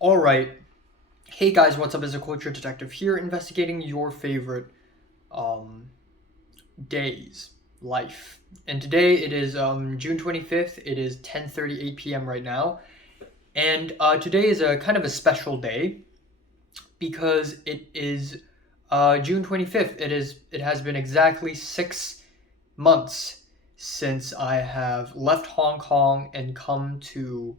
Alright, hey guys, what's up? It's a Culture Detective here, investigating your favorite um, days, life. And today it is June 25th, it is 10:38 p.m. right now. And today is a kind of a special day because it is June 25th. It has been exactly 6 months since I have left Hong Kong and come to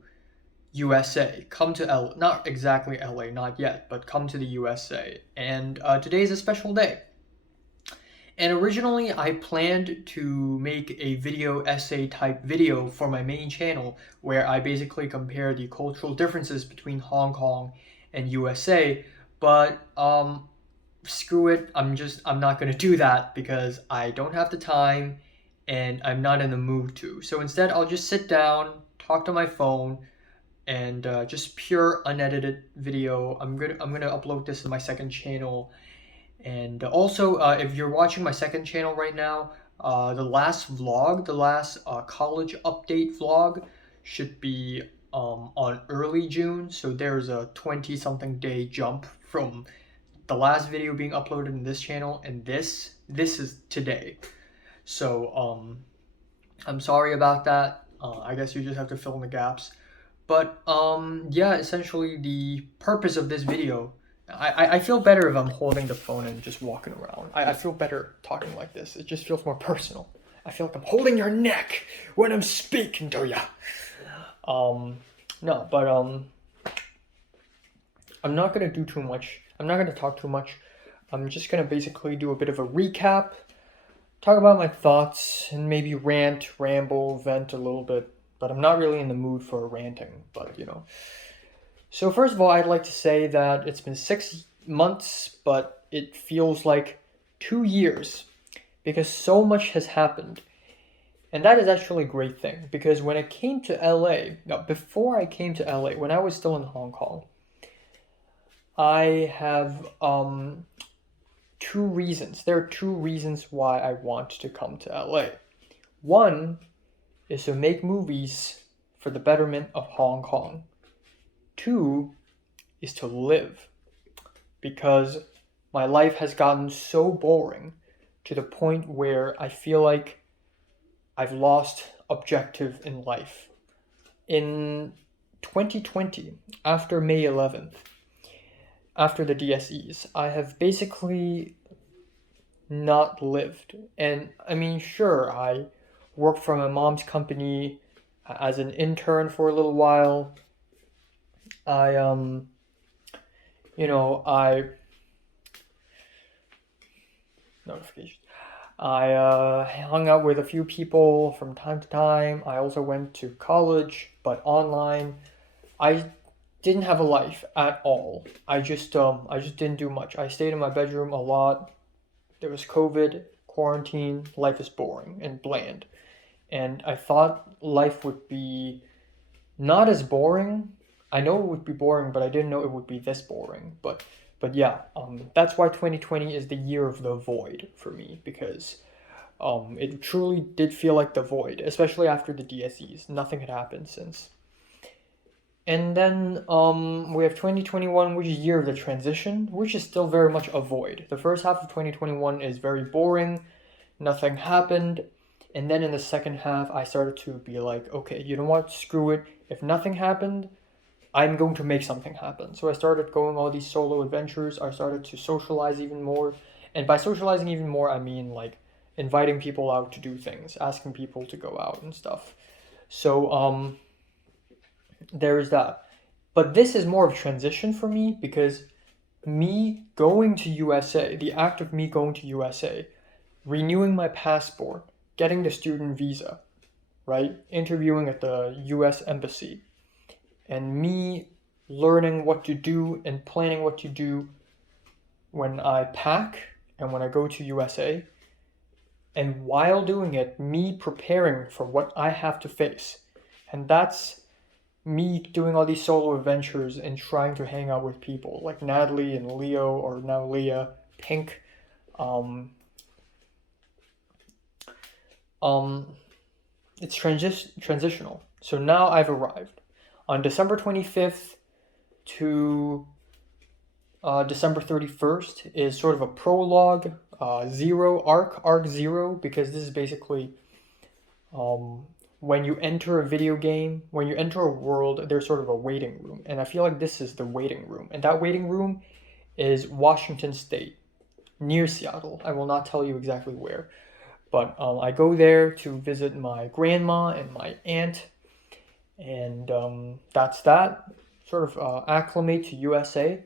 USA. Come to not exactly LA, not yet, but come to the USA. And today is a special day. And originally, I planned to make a video essay type video for my main channel where I basically compare the cultural differences between Hong Kong and USA. But screw it, I'm not gonna do that because I don't have the time and I'm not in the mood to. So instead, I'll just sit down, talk to my phone, and just pure unedited video. I'm gonna upload this to my second channel, and also if you're watching my second channel right now, the last vlog, the last college update vlog, should be on early June. So there's a 20 something day jump from the last video being uploaded in this channel and this is today. So I'm sorry about that. I guess you just have to fill in the gaps. But yeah, essentially the purpose of this video, I feel better if I'm holding the phone and just walking around. I feel better talking like this. It just feels more personal. I feel like I'm holding your neck when I'm speaking to you. No, but I'm not gonna do too much. I'm not gonna talk too much. I'm just gonna basically do a bit of a recap, talk about my thoughts, and maybe rant, ramble, vent a little bit. But I'm not really in the mood for ranting, but you know. So, first of all, I'd like to say that it's been 6 months, but it feels like 2 years because so much has happened. And that is actually a great thing because when I came to LA, no, before I came to LA, when I was still in Hong Kong, I have two reasons. There are two reasons why I want to come to LA. One is to make movies for the betterment of Hong Kong. Two is to live because my life has gotten so boring to the point where I feel like I've lost objective in life. In 2020, after May 11th, after the DSEs, I have basically not lived. And I mean, sure, I worked for my mom's company as an intern for a little while. I you know, I notifications. I hung out with a few people from time to time. I also went to college, but online. I didn't have a life at all. I just didn't do much. I stayed in my bedroom a lot. There was COVID, quarantine. Life is boring and bland. And I thought life would be not as boring. I know it would be boring, but I didn't know it would be this boring. But yeah, that's why 2020 is the year of the void for me because it truly did feel like the void, especially after the DSEs. Nothing had happened since. And then we have 2021, which is year of the transition, which is still very much a void. The first half of 2021 is very boring. Nothing happened. And then in the second half, I started to be like, okay, you know what? Screw it. If nothing happened, I'm going to make something happen. So I started going all these solo adventures. I started to socialize even more. And by socializing even more, I mean like inviting people out to do things, asking people to go out and stuff. So there is that. But this is more of a transition for me because me going to USA, the act of me going to USA, renewing my passport, getting the student visa, right? Interviewing at the US embassy, and me learning what to do and planning what to do when I pack and when I go to USA. And while doing it, me preparing for what I have to face. And that's me doing all these solo adventures and trying to hang out with people like Natalie and Leo, or now Leah, Pink. Um, um, it's transitional. So now I've arrived on December 25th, to December 31st is sort of a prologue, arc 0, because this is basically um, when you enter a video game, when you enter a world, there's sort of a waiting room. And I feel like this is the waiting room. And that waiting room is Washington State, near Seattle. I will not tell you exactly where. But I go there to visit my grandma and my aunt. And that's that. Sort of acclimate to USA.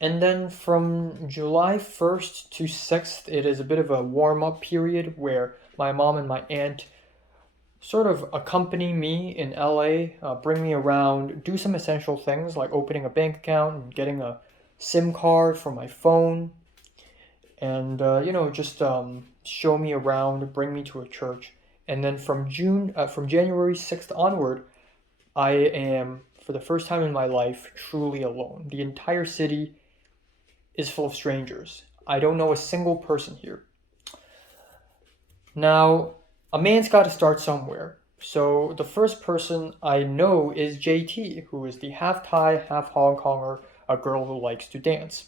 And then from July 1st to 6th, it is a bit of a warm-up period where my mom and my aunt sort of accompany me in LA, bring me around, do some essential things like opening a bank account and getting a SIM card for my phone, and just show me around, bring me to a church. And then from January 6th onward, I am, for the first time in my life, truly alone. The entire city is full of strangers. I don't know a single person here. Now, a man's got to start somewhere. So the first person I know is JT, who is the half Thai, half Hong Konger, a girl who likes to dance.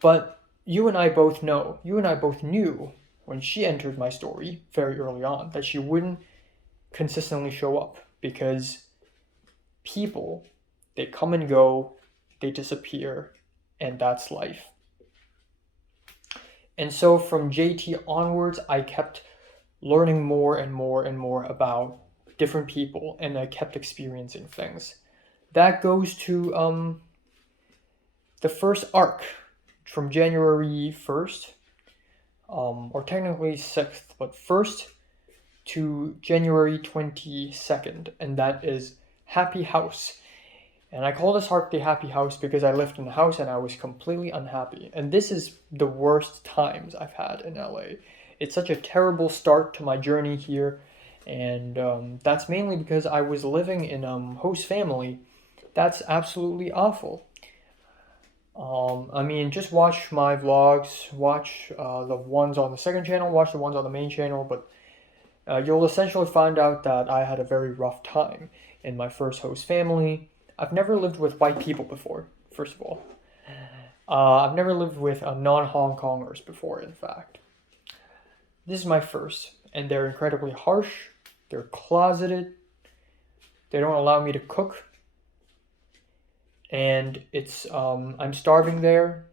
But you and I both knew when she entered my story very early on that she wouldn't consistently show up, because people, they come and go, they disappear, and that's life. And so from JT onwards, I kept learning more and more and more about different people, and I kept experiencing things. That goes to the first arc from January 1st, or technically 6th, but 1st to January 22nd, and that is Happy House. And I call this arc the Happy House because I lived in a house and I was completely unhappy. And this is the worst times I've had in LA. It's such a terrible start to my journey here, and that's mainly because I was living in host family. That's absolutely awful. Just watch my vlogs, watch the ones on the second channel, watch the ones on the main channel, but you'll essentially find out that I had a very rough time in my first host family. I've never lived with white people before, first of all. I've never lived with non-Hong Kongers before, in fact. This is my first, and they're incredibly harsh, they're closeted, they don't allow me to cook, and I'm starving there,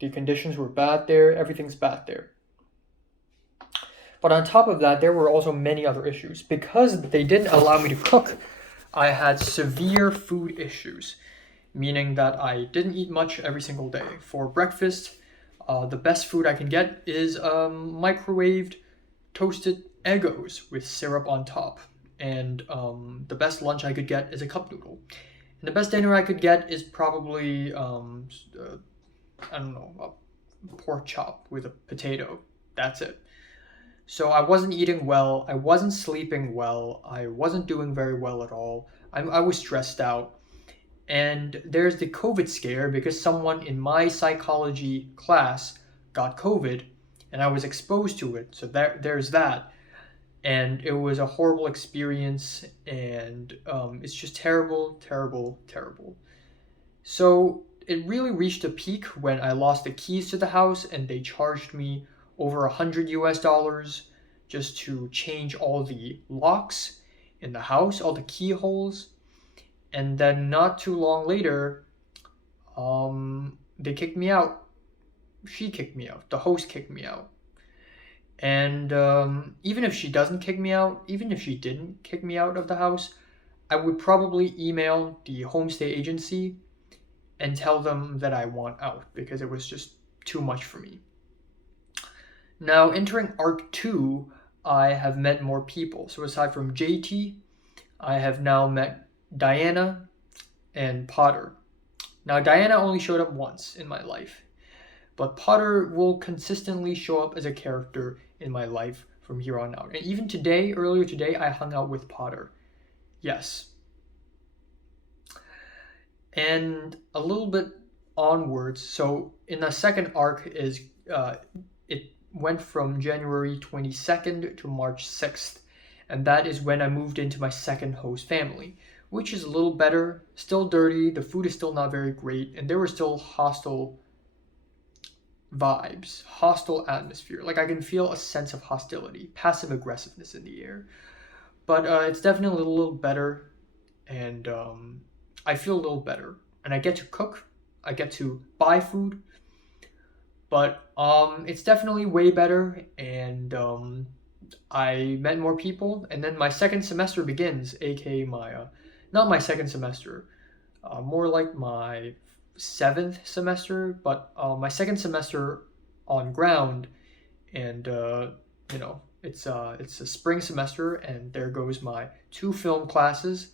the conditions were bad there, everything's bad there. But on top of that, there were also many other issues. Because they didn't allow me to cook, I had severe food issues, meaning that I didn't eat much every single day. For breakfast, the best food I can get is microwaved toasted Eggos with syrup on top. And the best lunch I could get is a cup noodle. And the best dinner I could get is probably, a pork chop with a potato. That's it. So I wasn't eating well, I wasn't sleeping well, I wasn't doing very well at all. I was stressed out. And there's the COVID scare because someone in my psychology class got COVID and I was exposed to it. So there's that. And it was a horrible experience, and it's just terrible, terrible, terrible. So it really reached a peak when I lost the keys to the house and they charged me over $100 just to change all the locks in the house, all the keyholes. And then not too long later, they kicked me out. She kicked me out. The host kicked me out. And even if she doesn't kick me out, even if she didn't kick me out of the house, I would probably email the homestay agency and tell them that I want out because it was just too much for me. Now, entering Arc 2, I have met more people. So aside from JT, I have now met Diana and Potter. Now, Diana only showed up once in my life, but Potter will consistently show up as a character in my life from here on out. And even today, earlier today, I hung out with Potter. Yes. And a little bit onwards, so in the second arc is, it went from January 22nd to March 6th. And that is when I moved into my second host family, which is a little better. Still dirty, the food is still not very great, and there were still hostile vibes, hostile atmosphere. Like I can feel a sense of hostility, passive aggressiveness in the air. But it's definitely a little better, and I feel a little better. And I get to cook, I get to buy food, but it's definitely way better. And I met more people, and then my second semester begins, aka my not my second semester, more like my seventh semester, but my second semester on ground, and it's a spring semester, and there goes my 2 film classes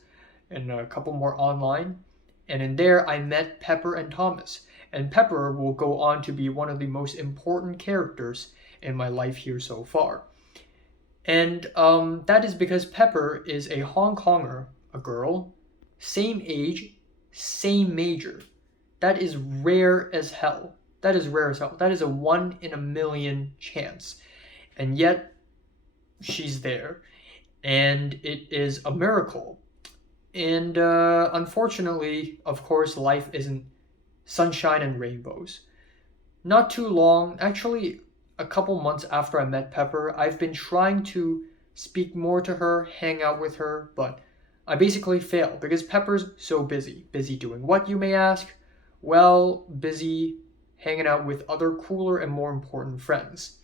and a couple more online, and in there I met Pepper and Thomas, and Pepper will go on to be one of the most important characters in my life here so far. And that is because Pepper is a Hong Konger, a girl, same age, same major. That is rare as hell. That is rare as hell. That is a 1 in a million chance. And yet, she's there. And it is a miracle. And unfortunately, of course, life isn't sunshine and rainbows. Not too long, actually, a couple months after I met Pepper, I've been trying to speak more to her, hang out with her, but I basically fail because Pepper's so busy. Busy doing what, you may ask? Well, busy hanging out with other cooler and more important friends.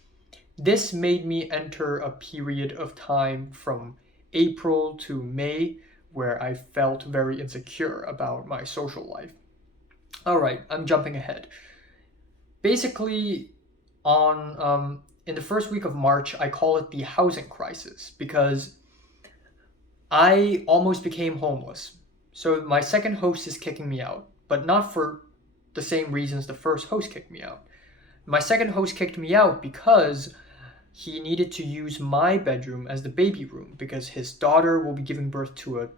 This made me enter a period of time from April to May where I felt very insecure about my social life. Alright, I'm jumping ahead. Basically, in the first week of March, I call it the housing crisis because I almost became homeless. So my second host is kicking me out, but not for the same reasons the first host kicked me out. My second host kicked me out because he needed to use my bedroom as the baby room because his daughter will be giving birth to a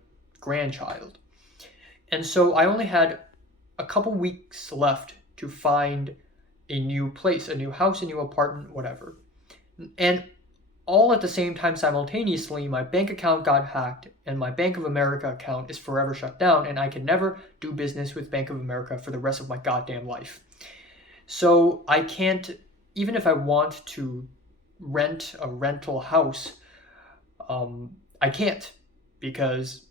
grandchild. And so I only had a couple weeks left to find a new place, a new house, a new apartment, whatever. And all at the same time, simultaneously, my bank account got hacked and my Bank of America account is forever shut down, and I can never do business with Bank of America for the rest of my goddamn life. So I can't, even if I want to rent a rental house, I can't because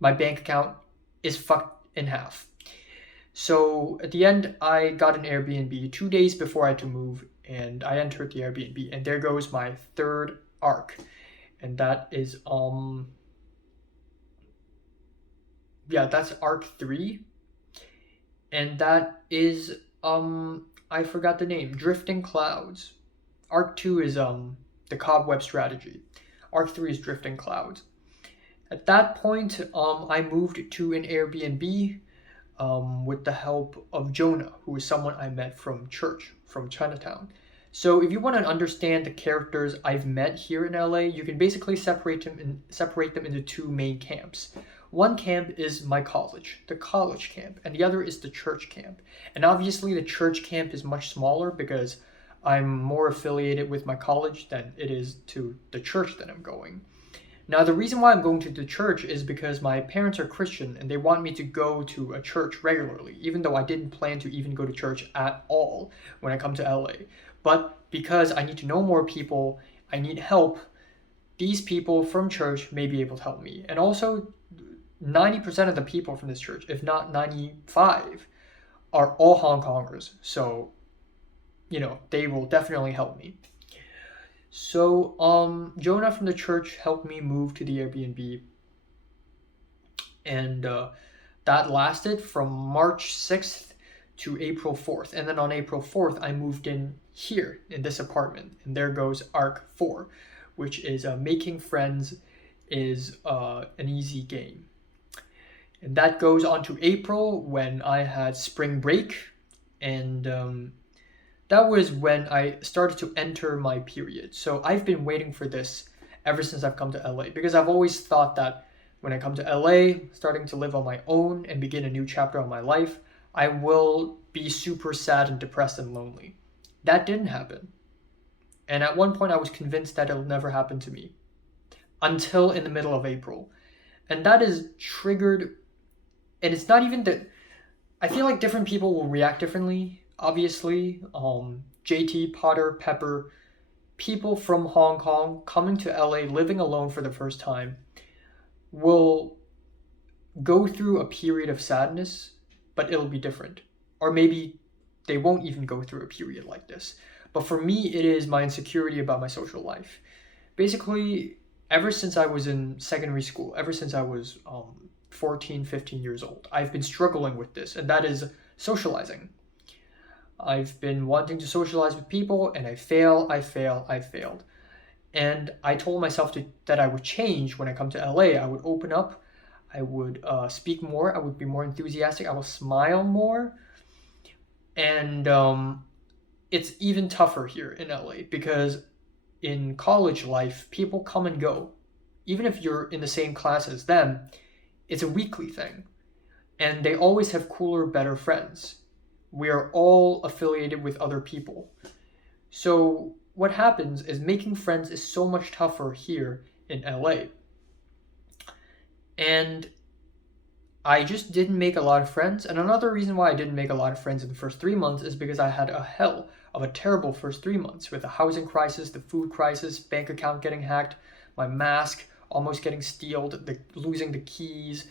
my bank account is fucked in half. So at the end, I got an Airbnb 2 days before I had to move, and I entered the Airbnb, and there goes my third arc, and that is that's arc 3, and that is I forgot the name, Drifting Clouds. Arc 2 is the Cobweb Strategy. Arc 3 is Drifting Clouds. At that point, I moved to an Airbnb with the help of Jonah, who is someone I met from church, from Chinatown. So if you want to understand the characters I've met here in LA, you can basically separate them into 2 main camps. One camp is my college, the college camp, and the other is the church camp. And obviously the church camp is much smaller because I'm more affiliated with my college than it is to the church that I'm going. Now, the reason why I'm going to the church is because my parents are Christian and they want me to go to a church regularly, even though I didn't plan to even go to church at all when I come to LA. But because I need to know more people, I need help, these people from church may be able to help me. And also, 90% of the people from this church, if not 95, are all Hong Kongers. So, they will definitely help me. So, Jonah from the church helped me move to the Airbnb, and that lasted from March 6th to April 4th. And then on April 4th, I moved in here in this apartment, and there goes Arc 4, which is making friends is an easy game. And that goes on to April when I had spring break, and that was when I started to enter my period. So I've been waiting for this ever since I've come to LA because I've always thought that when I come to LA, starting to live on my own and begin a new chapter of my life, I will be super sad and depressed and lonely. That didn't happen. And at one point I was convinced that it'll never happen to me until in the middle of April. And that is triggered, and it's not even that. I feel like different people will react differently. Obviously, JT, Potter, Pepper, people from Hong Kong coming to LA, living alone for the first time, will go through a period of sadness, but it'll be different. Or maybe they won't even go through a period like this. But for me, it is my insecurity about my social life. Basically, ever since I was in secondary school, ever since I was 14, 15 years old, I've been struggling with this, and that is socializing. I've been wanting to socialize with people, and I failed. And I told myself that I would change when I come to LA. I would open up, I would speak more, I would be more enthusiastic, I will smile more. And it's even tougher here in LA because in college life, people come and go. Even if you're in the same class as them, it's a weekly thing. And they always have cooler, better friends. We are all affiliated with other people. So what happens is making friends is so much tougher here in LA. And I just didn't make a lot of friends. And another reason why I didn't make a lot of friends in the first 3 months is because I had a hell of a terrible first 3 months with the housing crisis, the food crisis, bank account getting hacked, my mask almost getting stealed, losing the keys,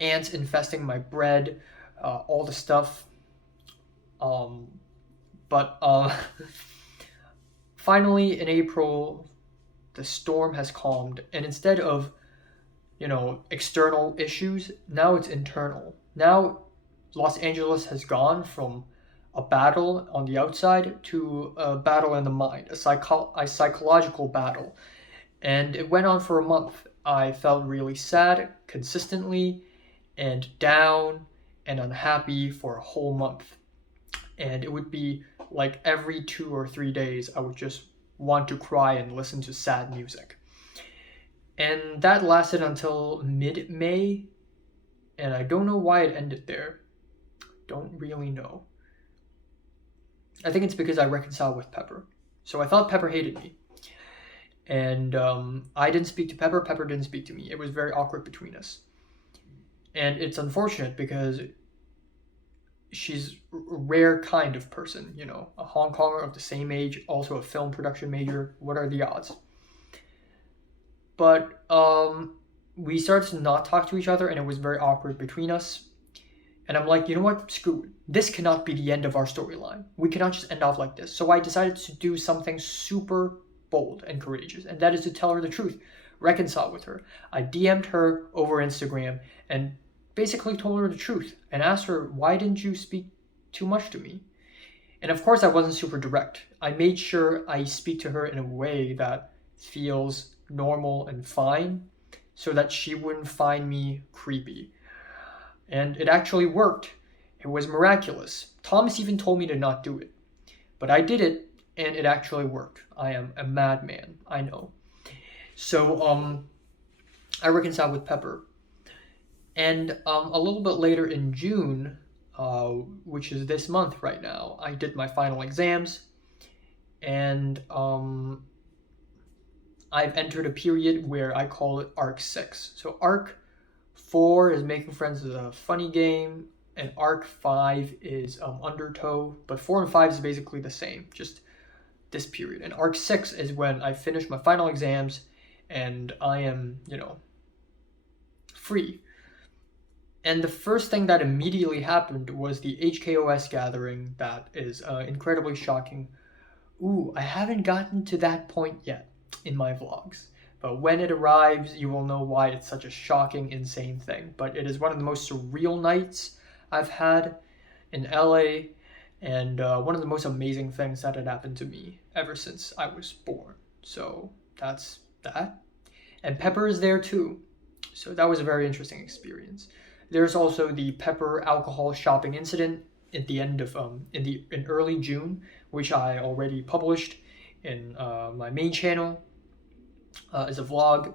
ants infesting my bread, all the stuff. But finally in April, the storm has calmed, and instead of external issues, now it's internal. Now Los Angeles has gone from a battle on the outside to a battle in the mind, a psychological battle. And it went on for a month. I felt really sad consistently and down and unhappy for a whole month. And it would be like every 2 or 3 days, I would just want to cry and listen to sad music. And that lasted until mid-May, and I don't know why it ended there. Don't really know. I think it's because I reconciled with Pepper. So I thought Pepper hated me. And I didn't speak to Pepper, Pepper didn't speak to me. It was very awkward between us. And it's unfortunate because she's a rare kind of person, a Hong Konger of the same age, also a film production major. What are the odds? But we started to not talk to each other, and it was very awkward between us. And I'm like, you know what? Screw it. This cannot be the end of our storyline. We cannot just end off like this. So I decided to do something super bold and courageous, and that is to tell her the truth, reconcile with her. I DM'd her over Instagram and basically told her the truth and asked her, why didn't you speak too much to me? And of course I wasn't super direct. I made sure I speak to her in a way that feels normal and fine so that she wouldn't find me creepy. And it actually worked. It was miraculous. Thomas even told me to not do it. But I did it, and it actually worked. I am a madman, I know. So I reconciled with Pepper. And a little bit later in June, which is this month right now, I did my final exams. And I've entered a period where I call it Arc 6. So Arc 4 is Making Friends is a funny game, and Arc 5 is Undertow, but 4 and 5 is basically the same, just this period. And Arc 6 is when I finish my final exams and I am, free. And the first thing that immediately happened was the HKOS gathering that is incredibly shocking. Ooh, I haven't gotten to that point yet in my vlogs. But when it arrives, you will know why it's such a shocking, insane thing. But it is one of the most surreal nights I've had in LA, and one of the most amazing things that had happened to me ever since I was born. So that's that. And Pepper is there too. So that was a very interesting experience. There's also the Pepper alcohol shopping incident at the end of in early June, which I already published in my main channel as a vlog.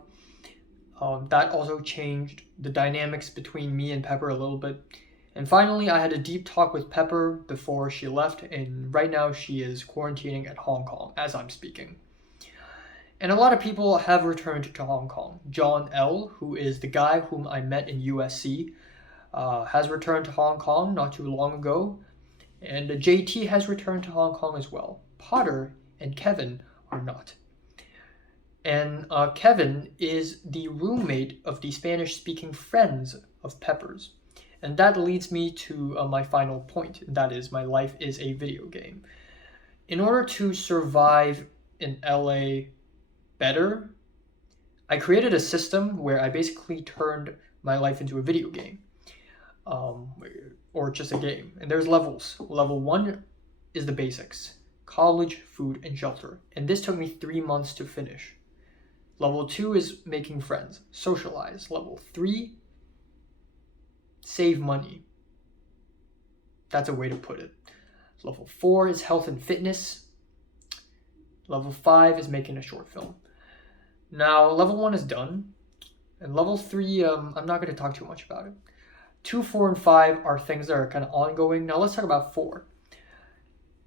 That also changed the dynamics between me and Pepper a little bit. And finally, I had a deep talk with Pepper before she left, and right now she is quarantining at Hong Kong as I'm speaking. And a lot of people have returned to Hong Kong. John L., who is the guy whom I met in USC, has returned to Hong Kong not too long ago. And JT has returned to Hong Kong as well. Potter and Kevin are not. And Kevin is the roommate of the Spanish-speaking friends of Peppers. And that leads me to my final point, and that is my life is a video game. In order to survive in LA better, I created a system where I basically turned my life into a video game, or just a game. And there's levels. Level 1 is the basics: college, food, and shelter. And this took me 3 months to finish. Level 2 is making friends, socialize. Level 3, save money. That's a way to put it. Level 4 is health and fitness. Level 5 is making a short film. Now, level 1 is done. And level 3, I'm not going to talk too much about it. 2, 4, and 5 are things that are kind of ongoing. Now, let's talk about 4.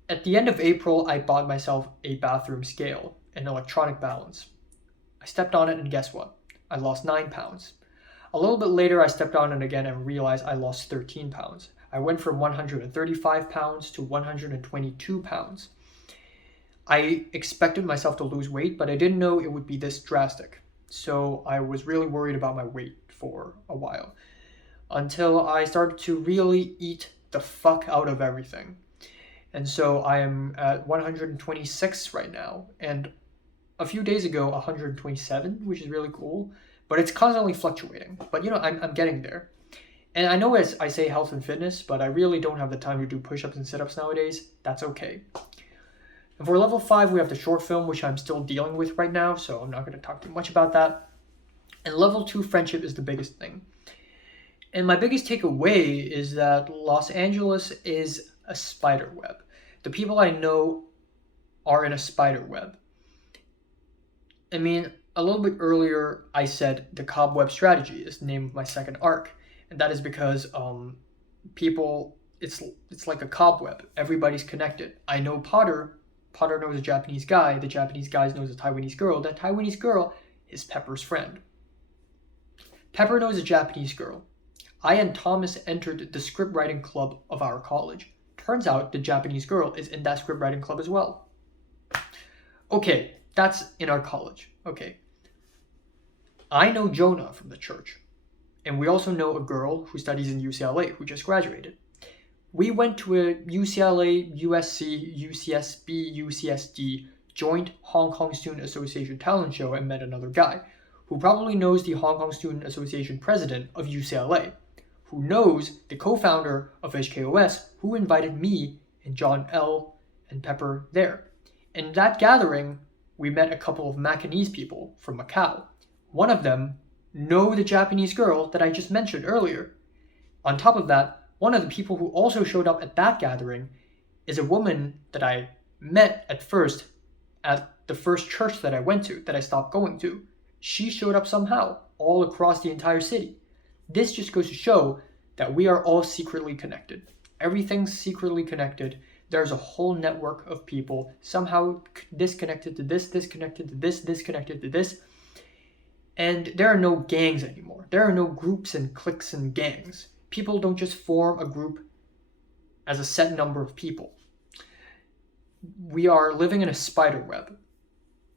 At the end of April, I bought myself a bathroom scale, an electronic balance. I stepped on it, and guess what? I lost 9 pounds. A little bit later, I stepped on it again and realized I lost 13 pounds. I went from 135 pounds to 122 pounds. I expected myself to lose weight, but I didn't know it would be this drastic. So I was really worried about my weight for a while, until I started to really eat the fuck out of everything. And so I am at 126 right now, and a few days ago 127, which is really cool, but it's constantly fluctuating. But you know, I'm getting there. And I know as I say health and fitness, but I really don't have the time to do push-ups and sit-ups nowadays. That's okay. And for level 5, we have the short film, which I'm still dealing with right now, so I'm not going to talk too much about that. And level 2, friendship is the biggest thing. And my biggest takeaway is that Los Angeles is a spider web. The people I know are in a spider web. I mean, a little bit earlier, I said the cobweb strategy is the name of my second arc. And that is because people, it's like a cobweb. Everybody's connected. I know Potter. Potter knows a Japanese guy. The Japanese guy knows a Taiwanese girl. That Taiwanese girl is Pepper's friend. Pepper knows a Japanese girl. I and Thomas entered the script writing club of our college. Turns out the Japanese girl is in that script writing club as well. Okay, that's in our college. Okay. I know Jonah from the church. And we also know a girl who studies in UCLA who just graduated. We went to a UCLA, USC, UCSB, UCSD joint Hong Kong Student Association talent show and met another guy who probably knows the Hong Kong Student Association president of UCLA, who knows the co-founder of HKOS, who invited me and John L. and Pepper there. In that gathering, we met a couple of Macanese people from Macau. One of them know the Japanese girl that I just mentioned earlier. On top of that, one of the people who also showed up at that gathering is a woman that I met at first at the first church that I went to, that I stopped going to. She showed up somehow, all across the entire city. This just goes to show that we are all secretly connected. Everything's secretly connected. There's a whole network of people somehow disconnected to this, disconnected to this, disconnected to this. And there are no gangs anymore. There are no groups and cliques and gangs. People don't just form a group as a set number of people. We are living in a spider web.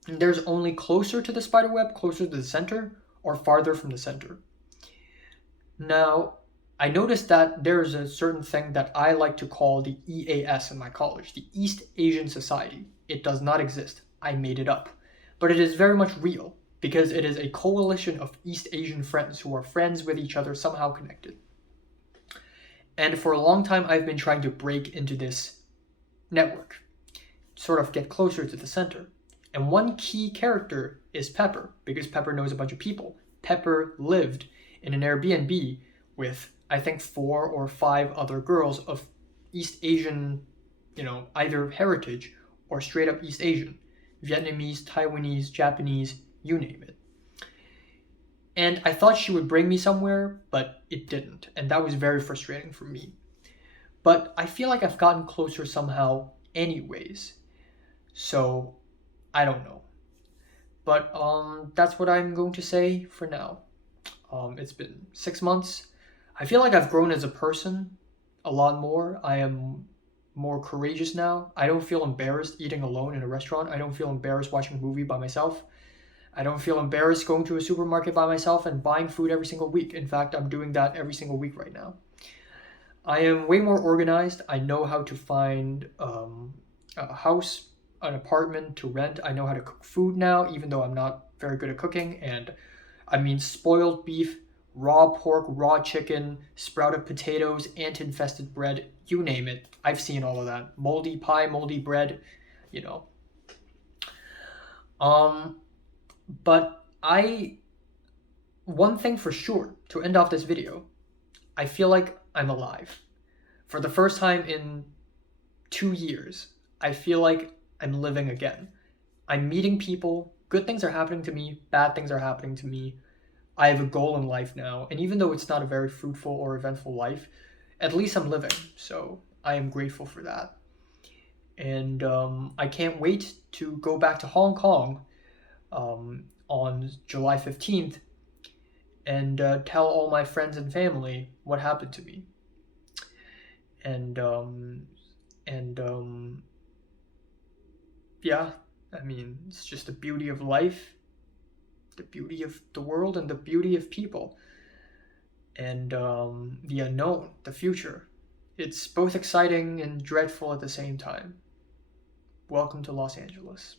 And there's only closer to the spider web, closer to the center, or farther from the center. Now, I noticed that there's a certain thing that I like to call the EAS in my college, the East Asian Society. It does not exist. I made it up. But it is very much real, because it is a coalition of East Asian friends who are friends with each other, somehow connected. And for a long time, I've been trying to break into this network, sort of get closer to the center. And one key character is Pepper, because Pepper knows a bunch of people. Pepper lived in an Airbnb with, I think, 4 or 5 other girls of East Asian, either heritage or straight up East Asian. Vietnamese, Taiwanese, Japanese, you name it. And I thought she would bring me somewhere, but it didn't. And that was very frustrating for me. But I feel like I've gotten closer somehow anyways. So, I don't know. But that's what I'm going to say for now. It's been 6 months. I feel like I've grown as a person a lot more. I am more courageous now. I don't feel embarrassed eating alone in a restaurant. I don't feel embarrassed watching a movie by myself. I don't feel embarrassed going to a supermarket by myself and buying food every single week. In fact, I'm doing that every single week right now. I am way more organized. I know how to find a house, an apartment to rent. I know how to cook food now, even though I'm not very good at cooking. And I mean, spoiled beef, raw pork, raw chicken, sprouted potatoes, ant infested bread, you name it. I've seen all of that. Moldy pie, moldy bread, you know. Um, but one thing for sure to end off this video, I feel like I'm alive. For the first time in 2 years, I feel like I'm living again. I'm meeting people, good things are happening to me, bad things are happening to me. I have a goal in life now, and even though it's not a very fruitful or eventful life, at least I'm living, so I am grateful for that. And I can't wait to go back to Hong Kong on July 15th and tell all my friends and family what happened to me. And and yeah, I mean, it's just the beauty of life, the beauty of the world, and the beauty of people, and the unknown, the future. It's both exciting and dreadful at the same time. Welcome to Los Angeles.